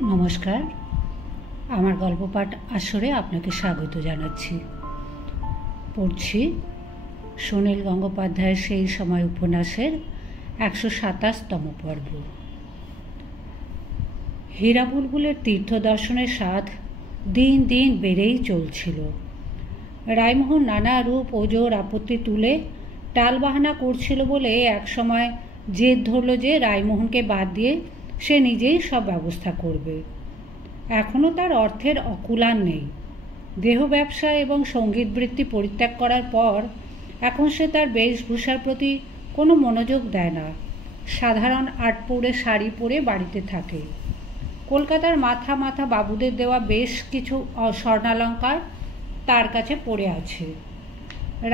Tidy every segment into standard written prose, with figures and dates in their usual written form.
নমস্কার, আমার গল্প পাঠ আসরে আপনাকে স্বাগত জানাচ্ছি। পড়ছি সুনীল গঙ্গোপাধ্যায়ের সেই সময় উপন্যাসের 127তম পর্ব। হীরা বুলবুলের তীর্থদর্শনের স্বাদ দিন দিন বেড়েই চলছিল। রায়মোহন নানা রূপ ওজোর আপত্তি তুলে টালবাহানা করছিল বলে একসময় জেদ ধরল যে রায়মোহনকে বাদ দিয়ে সে নিজেই সব ব্যবস্থা করবে। এখনও তার অর্থের অকুলান নেই। দেহ ব্যবসা এবং সঙ্গীতবৃত্তি পরিত্যাগ করার পর এখন সে তার বেশভূষার প্রতি কোনো মনোযোগ দেয় না। সাধারণ আটপৌরে শাড়ি পরে বাড়িতে থাকে। কলকাতার মাথা মাথা বাবুদের দেওয়া বেশ কিছু স্বর্ণালঙ্কার তার কাছে পড়ে আছে।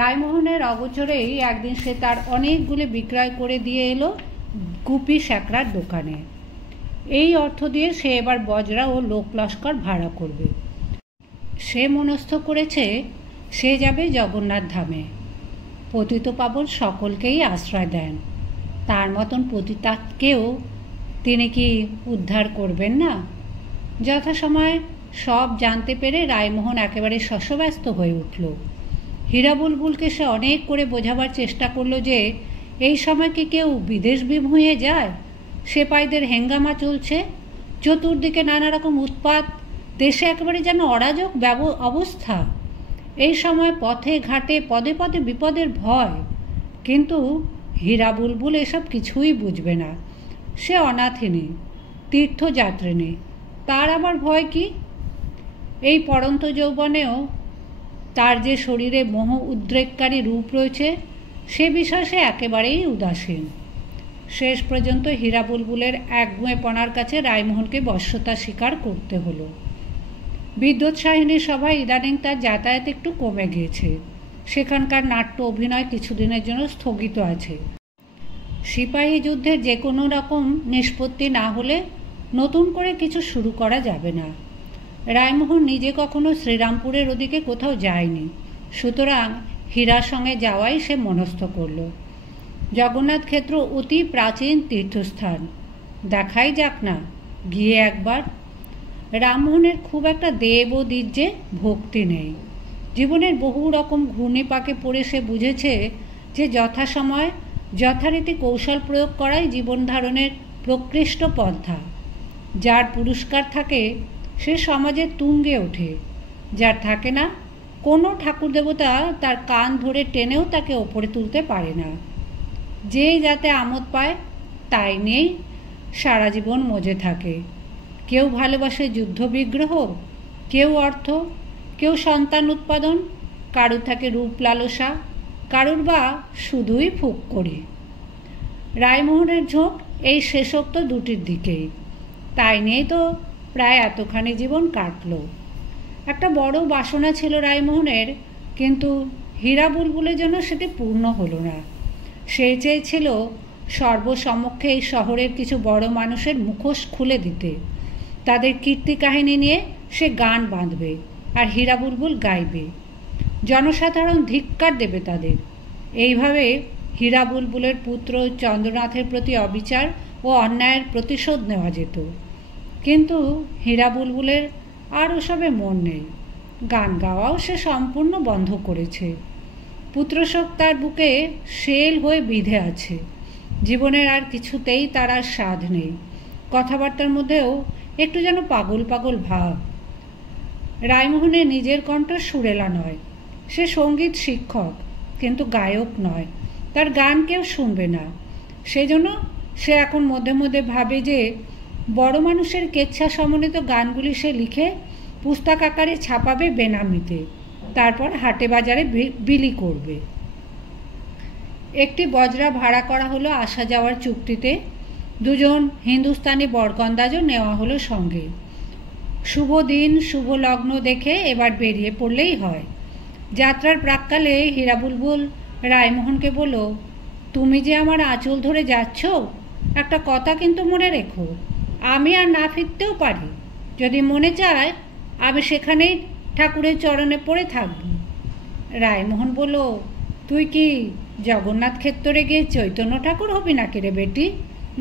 রায়মোহনের অগোচরেই একদিন সে তার অনেকগুলি বিক্রয় করে দিয়ে এলো গুপি স্যাকরার দোকানে। এই অর্থ দিয়ে সে এবার বজরা ও লোকলস্কর ভাড়া করবে। সে মনস্থ করেছে সে যাবে জগন্নাথ ধামে। পতিতপাবন সকলকেই আশ্রয় দেন, তার মতন পতিতাকেও তিনি কি উদ্ধার করবেন না? যথাসময়ে সব জানতে পেরে রায়মোহন একেবারে শশব্যস্ত হয়ে উঠল। হীরা বুলবুলকে সে অনেক করে বোঝাবার চেষ্টা করল যে এই সময় কি কেউ বিদেশ বিমুহে যায়? সেপাইদের হেঙ্গামা চলছে, চতুর্দিকে নানা রকম উৎপাত, দেশে একেবারে যেন অরাজক অবস্থা। এই সময় পথে ঘাটে পদে পদে বিপদের ভয়। কিন্তু হীরা বুলবুল এসব কিছুই বুঝবে না। সে অনাথিনী, তীর্থযাত্রিনী, তার আবার ভয় কি? এই পড়ন্ত যৌবনেও তার যে শরীরে মোহ উদ্রেককারী রূপ রয়েছে সে বিষয়ে সে একেবারেই উদাসীন। শেষ পর্যন্ত হীরা বুলবুলের একগুঁয়েপনার কাছে রায়মোহনকে বশ্যতা স্বীকার করতে হলো। বিদ্যোৎসাহিনী সভায় ইদানিং তার যাতায়াত একটু কমে গিয়েছে। সেখানকার নাট্য অভিনয় কিছুদিনের জন্য স্থগিত আছে। সিপাহী যুদ্ধের যে কোনো রকম নিষ্পত্তি না হলে নতুন করে কিছু শুরু করা যাবে না। রায়মোহন নিজে কখনো শ্রীরামপুরের ওদিকে কোথাও যায়নি, সুতরাং হীরার সঙ্গে যাওয়াই সে মনস্থ করল। জগন্নাথ ক্ষেত্র অতি প্রাচীন তীর্থস্থান, দেখাই যাক না গিয়ে একবার। রামমোহনের খুব একটা দেব ও দ্বিজে ভক্তি নেই। জীবনের বহু রকম ঘূর্ণিপাকে পড়ে সে বুঝেছে যে যথাসময় যথারীতি কৌশল প্রয়োগ করাই জীবন ধারণের প্রকৃষ্ট পন্থা। যার পুরস্কার থাকে সে সমাজের তুঙ্গে ওঠে, যার থাকে না কোনো ঠাকুর দেবতা তার কান ধরে টেনেও তাকে ওপরে তুলতে পারে না। যে যাতে আমোদ পায় তাই নিয়েই সারা জীবন মজে থাকে। কেউ ভালোবাসে যুদ্ধবিগ্রহ, কেউ অর্থ, কেউ সন্তান উৎপাদন, কারুর থাকে রূপ লালসা, কারুর বা শুধুই ফুক করি। রায়মোহনের ঝোঁক এই শেষোক্ত দুটির দিকেই। তাই নিয়েই তো প্রায় এতখানি জীবন কাটল। একটা বড় বাসনা ছিল রায়মোহনের, কিন্তু হীরা বুলবুলের জন্য সেটি পূর্ণ হলো না। সে চেয়েছিল সর্বসমক্ষে এই শহরের কিছু বড় মানুষের মুখোশ খুলে দিতে। তাদের কীর্তি কাহিনী নিয়ে সে গান বাঁধবে আর হীরা বুলবুল গাইবে। জনসাধারণ ধিক্কার দেবে তাদের। এইভাবে হীরা বুলবুলের পুত্র চন্দ্রনাথের প্রতি অবিচার ও অন্যায়ের প্রতিশোধ নেওয়া যেত। কিন্তু হীরা বুলবুলের আর ওসবে মন নেই। গান গাওয়াও সে সম্পূর্ণ বন্ধ করেছে। পুত্রশোক তার বুকে শেল হয়ে বিঁধে আছে। জীবনের আর কিছুতেই তার আর স্বাদ নেই। কথাবার্তার মধ্যেও একটু যেন পাগল পাগল ভাব। রায়মোহনের নিজের কণ্ঠ সুরেলা নয়। সে সঙ্গীত শিক্ষক, কিন্তু গায়ক নয়। তার গান কেউ শুনবে না। সেজন্য সে এখন মধ্যে মধ্যে ভাবে যে বড় মানুষের কেচ্ছা সমন্বিত গানগুলি সে লিখে পুস্তক আকারে ছাপাবে বেনামিতে, তারপর হাটে বাজারে বিলি করবে। একটি বজরা ভাড়া করা হলো আসা যাওয়ার চুক্তিতে। দুজন হিন্দুস্তানি বরকন্দাজও নেওয়া হলো সঙ্গে। শুভ দিন শুভ লগ্ন দেখে এবার বেরিয়ে পড়লেই হয়। যাত্রার প্রাক্কালে হীরা বুলবুল রায়মোহনকে বলল, তুমি যে আমার আঁচল ধরে যাচ্ছ, একটা কথা কিন্তু মনে রেখো, আমি আর না ফিরতেও পারি। যদি মনে চায় আমি সেখানেই ঠাকুরের চরণে পড়ে থাকব। রায়মোহন বলল, তুই কি জগন্নাথ ক্ষেত্রে গিয়ে চৈতন্য ঠাকুর হবি নাকি রে বেটি?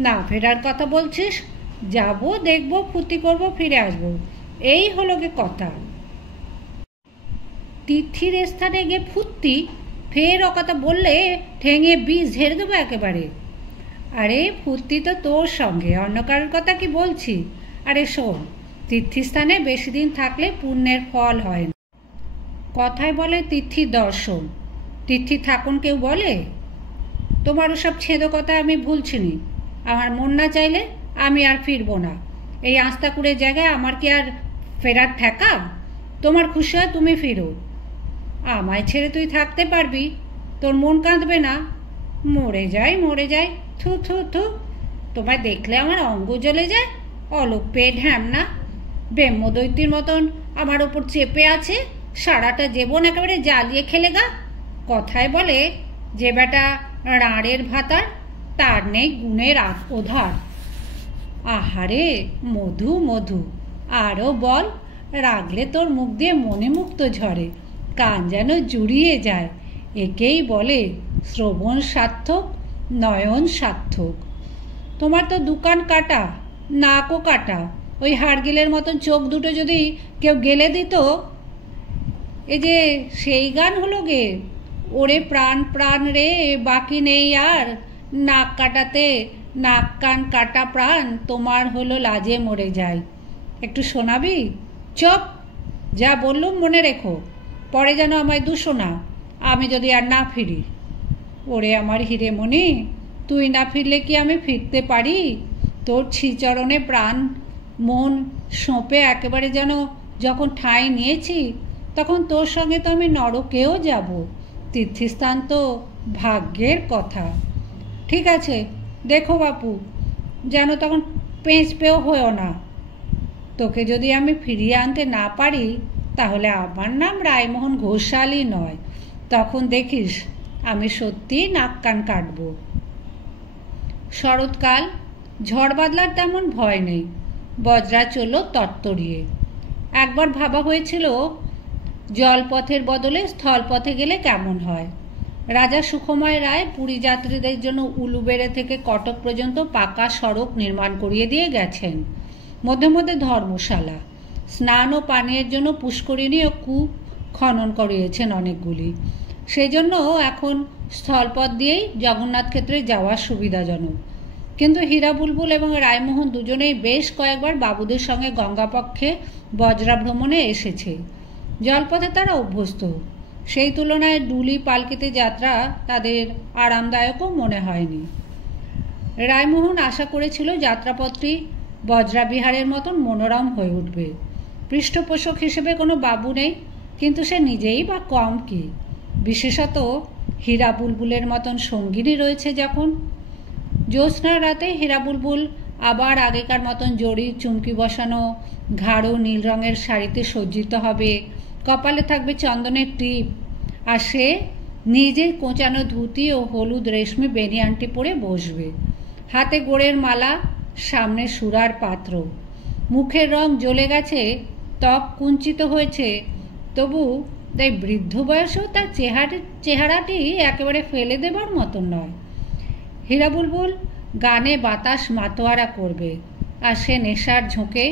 না ফেরার কথা বলছিস, যাব, দেখব, ফুর্তি করব, ফিরে আসব, এই হলো গে কথা। তিথির স্থানে গিয়ে ফুর্তি, ফের অকথা বললে ঠেঙে বিষ ঝেড়ে দেবো একেবারে। আরে ফুর্তি তো তোর সঙ্গে, অন্য কারোর কথা কি বলছি। আরে শোন, তীর্থস্থানে বেশি দিন থাকলে পুণ্যের ফল হয় না। কথায় বলে তীর্থির দর্শন, তীর্থি থাকুন কেউ বলে? তোমার ওসব ছেঁদো কথা আমি ভুলছি নি। আমার মন না চাইলে আমি আর ফিরবো না। এই আস্তাকুড়ের জায়গায় আমার কি আর ফেরার ঠেকা? তোমার খুশি হয় তুমি ফিরো, আমায় ছেড়ে তুই থাকতে পারবি, তোর মন কাঁদবে না। মরে যাই মরে যাই, থু থু থু, তোমায় দেখলে আমার অঙ্গ জ্বলে যায়। অলোক পেট হ্যামনা, ব্রহ্মদৈত্যের মতন আমার ওপর চেপে আছে, সারাটা জীবন একেবারে জ্বালিয়ে খেলে গা। কথায় বলে যে বেটা রাঁড়ের ভাতার, তার নেই গুণের ওধার। আহারে মধু মধু, আরও বল, রাগলে তোর মুখ দিয়ে মনে মুক্ত ঝরে, কান যেন জুড়িয়ে যায়। একেই বলে শ্রবণ সার্থক, নয়ন সার্থক। তোমার তো দুকান কাটা, নাকও কাটা, ওই হাড়গিলের মতন চোখ দুটো যদি কেউ গেলে দিত। এই যে সেই গান হলো গে, ওরে প্রাণ প্রাণ রে বাকি নেই আর, নাক কাটাতে নাক কান কাটা প্রাণ তোমার হলো লাজে মরে যায়। একটু শোনাবি? চপ, যা বললুম মনে রেখো, পরে যেন আমায় দুশোনা, আমি যদি আর না ফিরি। ওরে আমার হিরেমণি, তুই না ফিরলে কি আমি ফিরতে পারি? তোর শ্রীচরণে প্রাণ মন সঁপে একেবারে যেন যখন ঠাঁই নিয়েছি, তখন তোর সঙ্গে তো আমি নরকেও যাব। তীর্থস্থান তো ভাগ্যের কথা। ঠিক আছে, দেখো বাপু, যেন তখন পেঁচপেও হয়েও না। তোকে যদি আমি ফিরিয়ে আনতে না পারি, তাহলে আমার নাম রায়মোহন ঘোষালই নয়। তখন দেখিস আমি সত্যি নাক কান কাটব। শরৎকাল, ঝড় বাদলার তেমন ভয় নেই, বজ্রা চলল তরতরিয়ে। একবার ভাবা হয়েছিল জলপথের বদলে স্থলপথে গেলে কেমন হয়। রাজা সুখময় রায় পুরী যাত্রীদের জন্য উলুবেড়ে থেকে কটক পর্যন্ত পাকা সড়ক নির্মাণ করিয়ে দিয়ে গেছেন। মধ্যে মধ্যে ধর্মশালা, স্নান ও পানীয়ের জন্য পুষ্করিণী ও কূপ খনন করিয়েছেন অনেকগুলি। সেই জন্য এখন স্থলপথ দিয়েই জগন্নাথ ক্ষেত্রে যাওয়া সুবিধাজনক। কিন্তু হীরা বুলবুল এবং রায়মোহন দুজনেই বেশ কয়েকবার বাবুদের সঙ্গে গঙ্গাপক্ষে বজ্রা ভ্রমণে এসেছে। জলপথে তারা অভ্যস্ত, সেই তুলনায় ডুলি পালকিতে যাত্রা তাদের আরামদায়কও মনে হয়নি। রায়মোহন আশা করেছিল যাত্রাপথটি বজ্রাবিহারের মতন মনোরম হয়ে উঠবে। পৃষ্ঠপোষক হিসেবে কোনো বাবু নেই, কিন্তু সে নিজেই বা কম কি, বিশেষত হীরা বুলবুলের মতন সঙ্গিনী রয়েছে যখন। জ্যোৎস্নার রাতে হীরা বুলবুল আবার আগেকার মতন জড়ি চুমকি বসানো গাঢ় নীল রঙের শাড়িতে সজ্জিত হবে, কপালে থাকবে চন্দনের টিপ, আর সে নিজেই কোঁচানো ধুতি ও হলুদ রেশমি বেনিয়ানটি পরে বসবে। হাতে গোড়ের মালা, সামনে সুরার পাত্র। মুখের রং জ্বলে গেছে, ত্বক কুঞ্চিত হয়েছে, তবু তাই বৃদ্ধ বয়সেও তার চেহারাটি একেবারে ফেলে দেবার মতন নয়। হীরা বুলবুল গানে বাতাস মাতোয়ারা করবে, আর সে নেশার ঝোঁকে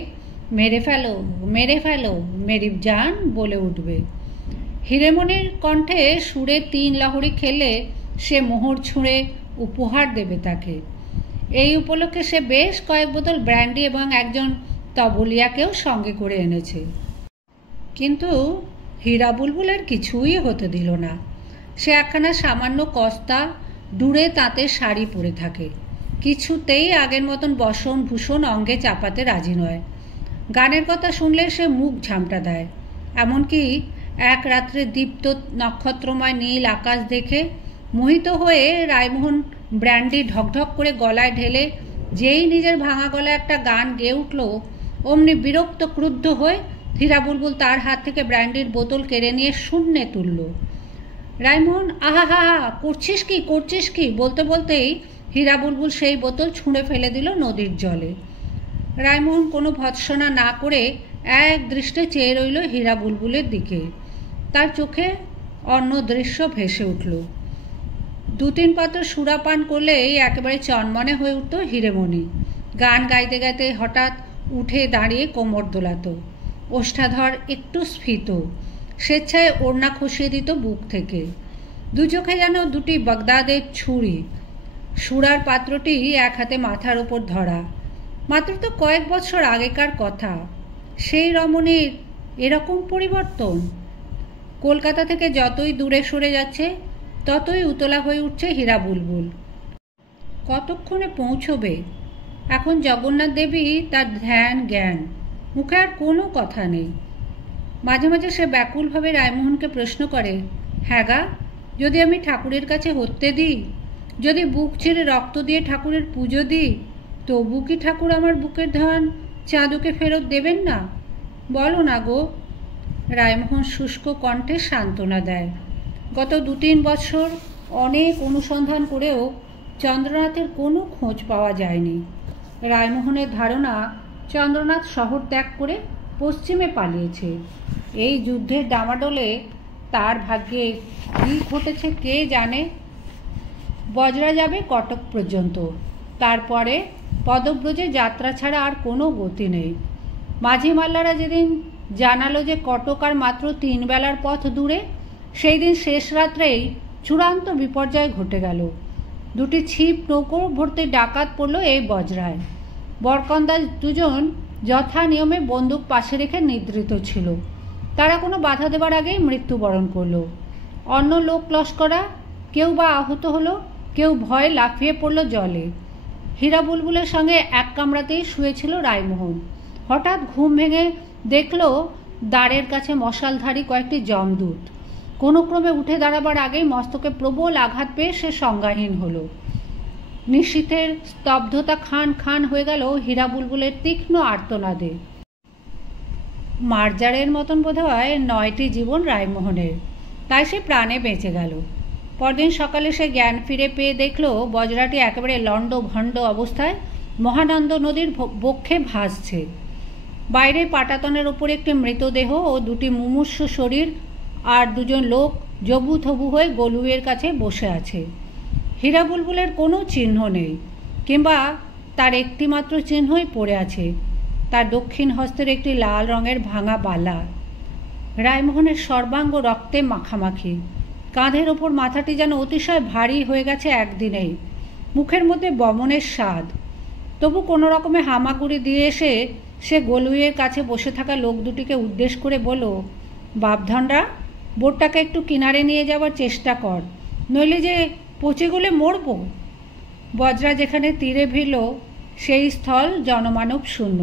মেরে ফেলো মেরে ফেলো মেরি জান বলে উঠবে। হিরেমণির কণ্ঠে সুরে 3 লহরি খেলে সে মোহর ছুঁড়ে উপহার দেবে তাকে। এই উপলক্ষে সে বেশ কয়েক বোতল ব্র্যান্ডি এবং একজন তবলিয়াকেও সঙ্গে করে এনেছে। কিন্তু হীরা বুলবুলের কিছুই হতে দিল না। সে একখানা সামান্য কস্তা ডুরে তাঁতের শাড়ি পরে থাকে, কিছুতেই আগের মতন বসন ভূষণ অঙ্গে চাপাতে রাজি নয়। গানের কথা শুনলে সে মুখ ঝামটা দেয়। এমনকি এক রাত্রে দীপ্ত নক্ষত্রময় নীল আকাশ দেখে মোহিত হয়ে রায়মোহন ব্র্যান্ডি ঢকঢক করে গলায় ঢেলে যেই নিজের ভাঙা গলায় একটা গান গেয়ে উঠল, অমনি বিরক্ত ক্রুদ্ধ হয়ে হীরা বুলবুল তার হাত থেকে ব্র্যান্ডির বোতল কেড়ে নিয়ে শূন্যে তুলল। রায়মোহন আহা হা হা করছিস কি বলতে বলতেই হীরা বুলবুল সেই বোতল ছুঁড়ে ফেলে দিল নদীর জলে। রায়মোহন কোনো ভৎসনা না করে এক দৃষ্টে চেয়ে রইল হীরা বুলবুলের দিকে। তার চোখে অন্য দৃশ্য ভেসে উঠল। 2-3 পাত্র সুরাপান করলেই একেবারে চনমনে হয়ে উঠত হিরেমণি। গান গাইতে গাইতে হঠাৎ উঠে দাঁড়িয়ে কোমর দোলাতো, ওষ্ঠাধর একটু স্ফীত, স্বেচ্ছায় ওড়না খসিয়ে দিত বুক থেকে। দু চোখে যেন দুটি বাগদাদের ছুরি। সুরার পাত্রটি এক হাতে মাথার ওপর ধরা। মাত্র তো কয়েক বছর আগেকার কথা। সেই রমণীর এরকম পরিবর্তন। কলকাতা থেকে যতই দূরে সরে যাচ্ছে ততই উতলা হয়ে উঠছে হীরা বুলবুল। কতক্ষণে পৌঁছবে? এখন জগন্নাথ দেবী তার ধ্যান জ্ঞান, মুখে আর কোনো কথা নেই। মাঝে মাঝে সে ব্যাকুলভাবে রায়মোহনকে প্রশ্ন করে, হ্যাঁ গা, যদি আমি ঠাকুরের কাছে হত্যে দিই, যদি বুক ছেড়ে রক্ত দিয়ে ঠাকুরের পুজো দিই, তবু কি ঠাকুর আমার বুকের ধান চাঁদুকে ফেরত দেবেন না? বলো না গো। রায়মোহন শুষ্ক কণ্ঠে সান্ত্বনা দেয়। গত 2-3 বছর অনেক অনুসন্ধান করেও চন্দ্রনাথের কোনো খোঁজ পাওয়া যায়নি। রায়মোহনের ধারণা চন্দ্রনাথ শহর ত্যাগ করে পশ্চিমে পালিয়েছে। এই যুদ্ধের ডামাডোলে তার ভাগ্যে কী ঘটেছে কে জানে। বজরা যাবে কটক পর্যন্ত, তারপরে পদব্রজে যাত্রা ছাড়া আর কোনো গতি নেই। মাঝি মাল্লারা যেদিন জানালো যে কটক আর মাত্র 3 বেলার পথ দূরে, সেই দিন শেষ রাত্রেই চূড়ান্ত বিপর্যয় ঘটে গেল। 2টি ছিপ নৌকো ভর্তি ডাকাত পড়ল এই বজরায়। বরকন্দাজ 2জন যথা নিয়মে বন্দুক পাশে রেখে নিদ্রিত ছিল। তারা কোনো বাধা দেবার আগেই মৃত্যুবরণ করল। অন্য লোক লস্করা কেউ বা আহত হলো, কেউ ভয়ে লাফিয়ে পড়ল জলে। হীরা বুলবুলের সঙ্গে এক কামরাতেই শুয়েছিল রায়মোহন। হঠাৎ ঘুম ভেঙে দেখল দ্বারের কাছে মশালধারী কয়েকটি যমদূত। কোনো ক্রমে উঠে দাঁড়াবার আগেই মস্তকে প্রবল আঘাত পেয়ে সে সংজ্ঞাহীন হলো। নিশীথের স্তব্ধতা খান খান হয়ে গেল হীরা বুলবুলের তীক্ষ্ণ আর্তনাদে। মার্জারের মতন বোধ হয় 9টি জীবন রায়মোহনের, তাই সে প্রাণে বেঁচে গেল। পরদিন সকালে সে জ্ঞান ফিরে পেয়ে দেখল বজরাটি একেবারে লণ্ড ভণ্ড অবস্থায় মহানন্দ নদীর বক্ষে ভাসছে। বাইরে পাটাতনের ওপর একটি মৃতদেহ ও 2টি মুমূর্ষু শরীর আর 2জন লোক জবু থবু হয়ে গলুয়ের কাছে বসে আছে। হীরা বুলবুলের কোনো চিহ্ন নেই, কিংবা তার একটিমাত্র চিহ্নই পড়ে আছে, তার দক্ষিণ হস্তের একটি লাল রঙের ভাঙা বালা। রায়মোহনের সর্বাঙ্গ রক্তে মাখামাখি। কাঁধের ওপর মাথাটি যেন অতিশয় ভারী হয়ে গেছে একদিনেই। মুখের মধ্যে বমনের স্বাদ। তবু কোনো রকমে হামাগুড়ি দিয়ে এসে সে গলুইয়ের কাছে বসে থাকা লোক দুটিকে উদ্দেশ করে বলল, বাপধনরা, বোটটাকে একটু কিনারে নিয়ে যাওয়ার চেষ্টা কর, নইলে যে পচে গলে মরব। বজরা যেখানে তীরে ভিড়ল সেই স্থল জনমানব শূন্য।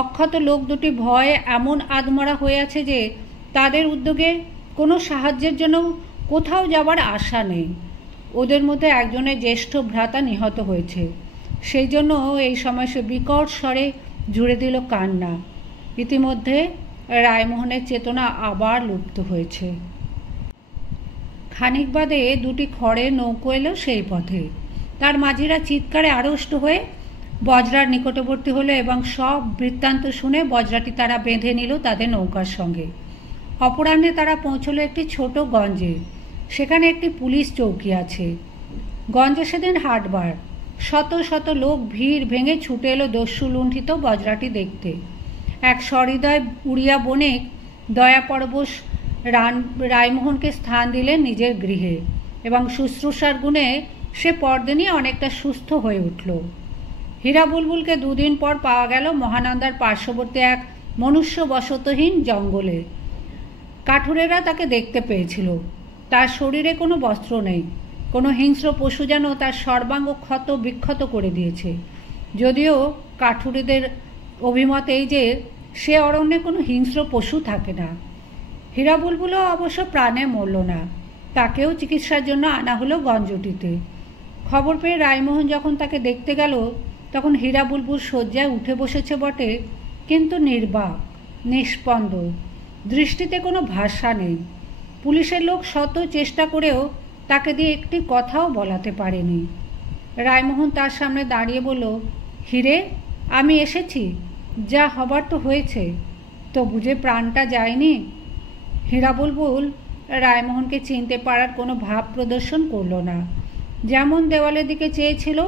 অক্ষত লোক দুটি ভয়ে এমন আধমরা হয়ে আছে যে তাদের উদ্যোগে কোনো সাহায্যের জন্য কোথাও যাবার আশা নেই। ওদের মধ্যে একজনের জ্যেষ্ঠ ভ্রাতা নিহত হয়েছে, সেই জন্য এই সময় সে বিকট স্বরে জুড়ে দিল কান্না। ইতিমধ্যে রায়মোহনের চেতনা আবার লুপ্ত হয়েছে। খানিক বাদে 2টি খড়ের নৌকো এলো সেই পথে। তার মাঝিরা চিৎকারে আড়ষ্ট হয়ে বজরার নিকটবর্তী হলো এবং সব বৃত্তান্ত শুনে বজরাটি তারা বেঁধে নিল তাদের নৌকার সঙ্গে। অপরাহ্নে তারা পৌঁছলো একটি ছোট গঞ্জে। সেখানে একটি পুলিশ চৌকি আছে। গঞ্জে সেদিন হাটবার। শত শত লোক ভিড় ভেঙে ছুটে এলো দস্যু লুণ্ঠিত বজরাটি দেখতে। এক সহৃদয় উড়িয়া বণিক দয়াপরবশ রায়মোহনকে স্থান দিলেন নিজের গৃহে এবং শুশ্রূষার গুণে সে পরদিনই অনেকটা সুস্থ হয়ে উঠল। হীরা বুলবুলকে 2 দিন পর পাওয়া গেল মহানন্দার পার্শ্ববর্তী এক মনুষ্য বসতহীন জঙ্গলে। কাঠুরেরা তাকে দেখতে পেয়েছিল। তার শরীরে কোনো বস্ত্র নেই। কোনো হিংস্র পশু যেন তার সর্বাঙ্গ ক্ষত বিক্ষত করে দিয়েছে। যদিও কাঠুরেদের অভিমত এই যে সে অরণ্যে কোনো হিংস্র পশু থাকে না। হীরা বুলবুলও অবশ্য প্রাণে মরল না। তাকেও চিকিৎসার জন্য আনা হলো গঞ্জটিতে। খবর পেয়ে রায়মোহন যখন তাকে দেখতে গেল তখন হীরা বুলবুল শয্যায় উঠে বসেছে বটে, কিন্তু নির্বাক, নিস্পন্দ, দৃষ্টিতে কোনো ভাষা নেই। পুলিশের লোক শত চেষ্টা করেও তাকে দিয়ে একটি কথাও বলাতে পারেনি। রায়মোহন তার সামনে দাঁড়িয়ে বলল, হিরে, আমি এসেছি, যা হবার তো হয়েছে, তো বুঝে প্রাণটা যায়নি। হীরা বুলবুল রায়মোহনকে চিনতে পারার কোনো ভাব প্রদর্শন করল না। যেমন দেওয়ালের দিকে চেয়েছিল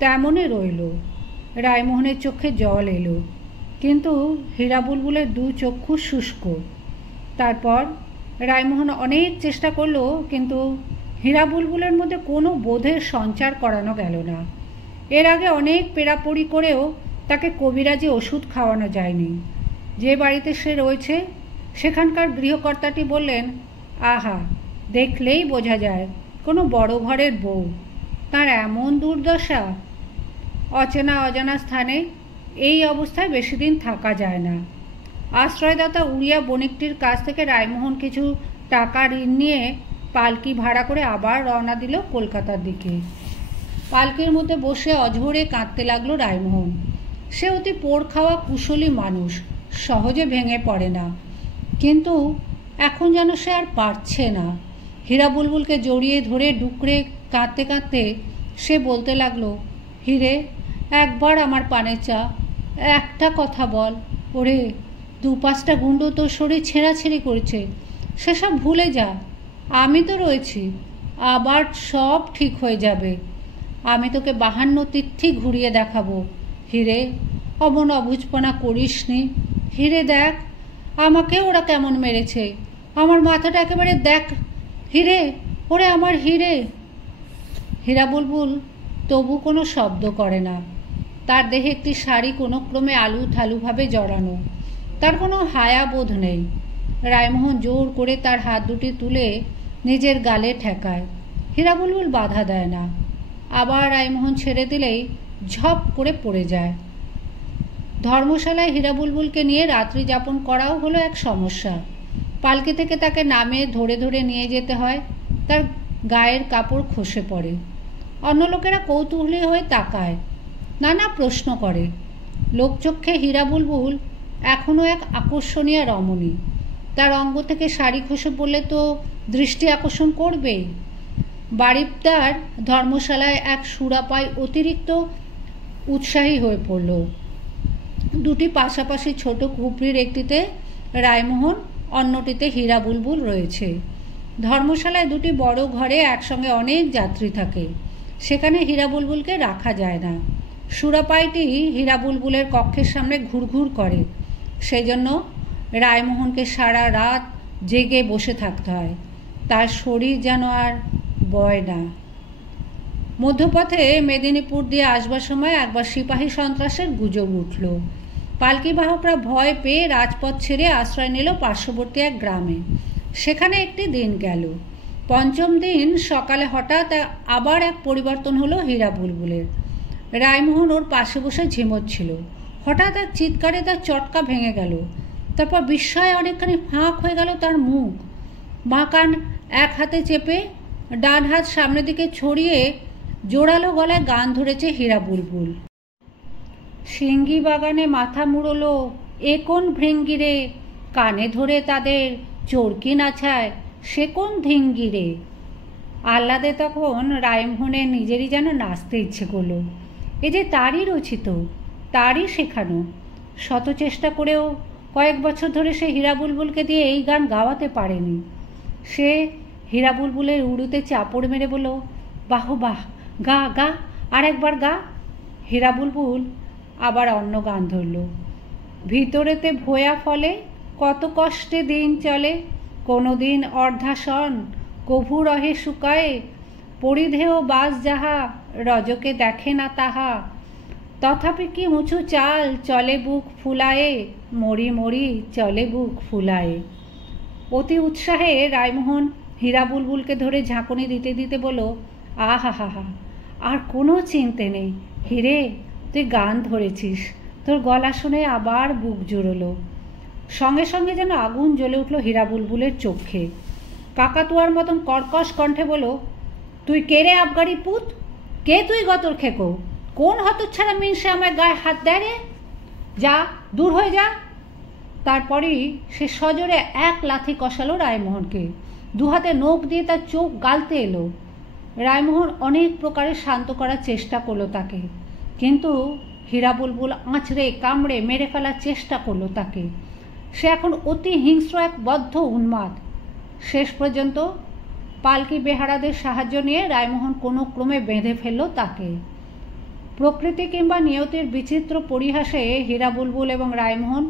তেমনই রইল। রায়মোহনের চোখে জল এলো, কিন্তু হীরা বুলবুলের দু চক্ষু শুষ্ক। তারপর রায়মোহন অনেক চেষ্টা করলো, কিন্তু হীরা বুলবুলের মধ্যে কোনো বোধের সঞ্চার করানো গেল না। এর আগে অনেক পেরাপড়ি করেও তাকে কবিরাজি ওষুধ খাওয়ানো যায়নি। যে বাড়িতে সে রয়েছে সেখানকার গৃহকর্তাটি বললেন, আহা, দেখলেই বোঝা যায় কোনো বড় ঘরের বউ, তার এমন দুর্দশা। অচেনা অজানা স্থানে এই অবস্থায় বেশি দিন থাকা যায় না। আশ্রয়দাতা উড়িয়া বণিকটির কাছ থেকে রায়মোহন কিছু টাকা ঋণ নিয়ে পালকি ভাড়া করে আবার রওনা দিল কলকাতার দিকে। পালকির মধ্যে বসে অঝোরে কাঁদতে লাগলো রায়মোহন। সে অতি পোড় খাওয়া কুশলী মানুষ, সহজে ভেঙে পড়ে না, কিন্তু এখন যেন সে আর পারছে না। হীরা বুলবুলকে জড়িয়ে ধরে ডুকরে কাঁদতে কাঁদতে সে বলতে লাগলো, হিরে, একবার আমার পানে চা, একটা কথা বল। ওরে, 2-5টা গুন্ডো তোর শরীর ছেঁড়াছেড়ি করেছে, সেসব ভুলে যা, আমি তো রয়েছি, আবার সব ঠিক হয়ে যাবে। আমি তোকে 52 তিথি ঘুরিয়ে দেখাবো। হিরে, অমন অবুঝপনা করিস নি। হিরে, দেখ আমাকে ওরা কেমন মেরেছে, আমার মাথাটা একেবারে দেখ। হিরে, ওরে আমার হিরে। হীরা বুলবুল তবু কোনো শব্দ করে না। তার দেহে একটি শাড়ি কোনো ক্রমে আলু থালুভাবে জড়ানো, তার কোনো হায়াবোধ নেই। রায়মোহন জোর করে তার হাত দুটি তুলে নিজের গালে ঠেকায়। হীরা বুলবুল বাধা দেয় না। আবার রায়মোহন ছেড়ে দিলেই ঝপ করে পড়ে যায়। ধর্মশালায় হীরা বুলবুলকে নিয়ে রাত্রি যাপন করাও হলো এক সমস্যা। পালকি থেকে তাকে নামিয়ে ধরে ধরে নিয়ে যেতে হয়। তার গায়ের কাপড় খসে পড়ে। অন্য লোকেরা কৌতূহলী হয়ে তাকায়, নানা প্রশ্ন করে। লোকচক্ষে হীরা বুলবুল এখনও এক আকর্ষণীয় রমণী। তার অঙ্গ থেকে শাড়ি খসে পড়লে তো দৃষ্টি আকর্ষণ করবেই। বাড়িদার ধর্মশালায় এক সুরাপাই অতিরিক্ত উৎসাহী হয়ে পড়ল। দুটি পাশাপাশি ছোট কুপড়ির একটিতে রায়মোহন, অন্যটিতে হীরা বুলবুল রয়েছে। ধর্মশালায় দুটি বড় ঘরে একসঙ্গে অনেক যাত্রী থাকে, সেখানে হীরা বুলবুলকে রাখা যায় না। সুরাপাইটি হীরা বুলবুলের কক্ষের সামনে ঘুরঘুর করে, সেই জন্য রায়মোহনকে সারা রাত জেগে বসে থাকতে হয়। তার শরীর যেন আর বয় না। মধ্যপথে মেদিনীপুর দিয়ে আসবার সময় একবার সিপাহী সন্ত্রাসের গুজব উঠল। পালকি বাহকরা ভয় পেয়ে রাজপথ ছেড়ে আশ্রয় নিল পার্শ্ববর্তী এক গ্রামে। সেখানে একটি দিন গেল। পঞ্চম দিন সকালে হঠাৎ আবার এক পরিবর্তন হলো হীরা বুলবুলের। রায়মোহন ওর পাশে বসে ঝিমোচ্ছিল। হঠাৎ এক চিৎকারে তার চটকা ভেঙে গেল। তারপর বিস্ময়ে অনেকখানি ফাঁক হয়ে গেল তার মুখ। বাঁ কান এক হাতে চেপে ডান হাত সামনের দিকে ছড়িয়ে জোরালো গলায় গান ধরেছে হীরা বুলবুল। সিঙ্গি বাগানে মাথা মুড়লো এ কোন ভৃঙ্গিরে, কানে ধরে তাদের চরকি নাছায় সে কোন ধিঙ্গিরে। আহ্লাদে তখন রায়মোহনের নিজেরই যেন নাচতে ইচ্ছে করলো। এ যে তারই রচিত, তারই শেখানো। শত চেষ্টা করেও কয়েক বছর ধরে সে হীরা বুলবুলকে দিয়ে এই গান গাওয়াতে পারেনি। সে হীরা বুলবুলের উড়ুতে চাপড় মেরে বলল, বাহ বাহ, গা গা, আর একবার গা। হীরা বুলবুল আবার অন্য গান ধরল। ভিতরেতে ভোয়া ফলে কত কষ্টে দিন চলে, কোনো দিন অর্ধাসন কভু রহে শুকায়ে, পরিধেয় বাস যাহা রজকে দেখে না তাহা, তথাপি কি উঁচু চাল চলে বুক ফুলায়ে, মরি মরি চলে বুক ফুলায়ে। অতি উৎসাহে রায়মোহন হীরা বুলবুলকে ধরে ঝাঁকুনি দিতে দিতে বলল, আহা হা হা, আর কোনো চিন্তে নেই হিরে, তুই গান ধরেছিস। তোর গলা শুনে আবার বুক জুড়লো। সঙ্গে সঙ্গে যেন আগুন জ্বলে উঠল হীরা বুলবুলের চোখে। কাকাতুয়ার মতন কর্কশ কণ্ঠে বলল, তুই কে রে আবগারি পুত? কে তুই গতর খেকো? কোন হতচ্ছাড়া মিনসে আমার গায়ে হাত দেয় রে? যা, দূর হয়ে যা। তারপরেই সে সজোরে এক লাথি কষালো রায়মোহনকে। দুহাতে নখ দিয়ে তার চোখ গালতে এলো। রায়মোহন অনেক প্রকারে শান্ত করার চেষ্টা করলো তাকে, কিন্তু হীরা বুলবুল আঁচড়ে কামড়ে মেরে ফেলার চেষ্টা করলো তাকে। সে এখন অতি হিংস্র এক বদ্ধ উন্মাদ। শেষ পর্যন্ত পালকি বেহারাদের সাহায্য নিয়ে রায়মোহন কোনো ক্রমে বেঁধে ফেলল তাকে। প্রকৃতি কিংবা নিয়তির বিচিত্র পরিহাসে হীরা বুলবুল এবং রায়মোহন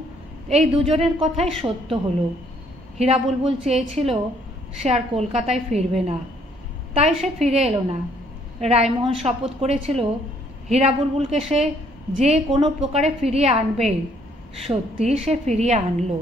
এই দুজনের কথাই সত্য হলো। হীরা বুলবুল চেয়েছিল সে আর কলকাতায় ফিরবে না, তাই সে ফিরে এলো না। রায়মোহন শপথ করেছিল হীরা বুলবুলকে সে যে কোনো প্রকারে ফিরিয়ে আনবে। সত্যি সে ফিরিয়ে আনলো।